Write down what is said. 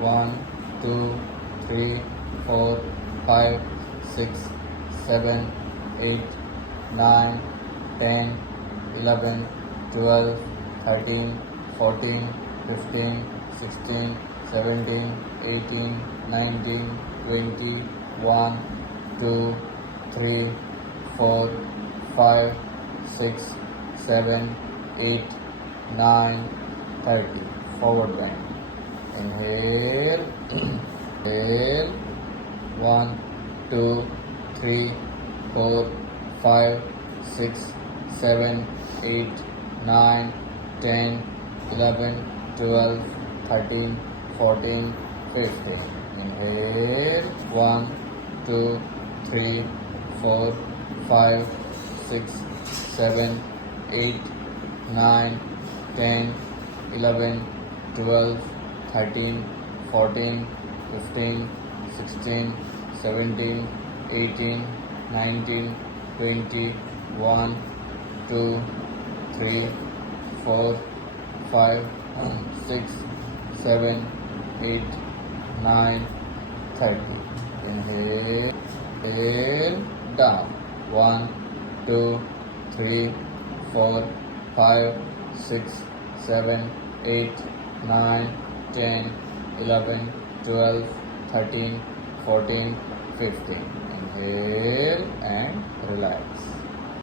1, 2, 3, 4, 5, 6, 7, 8, 9, 10, 11, 12, 13, 14, 15, 16, 17, 18, 19, 20, 1, 2, 3, 4, 5, 6, 7, 8, 9, 30. Forward bend. Inhale, inhale, 1, 2, 3, 4, 5, 6, 7, 8, 9, 10, 11, 12, 13, 14, 15. Inhale, 1, 2, 3, 4, 5, 6, 7, 8, 9, 10, 11, 12, 13, 14, 15, 16, 17, 18, 19, 20, 1, 2, 3, 4, 5, 6, 7, 8, 9, 30. Inhale, inhale, down. 1, 2, 3, 4, 5, 6, 7, 8, 9, 10, 11, 12, 13, 14, 15. Inhale and relax.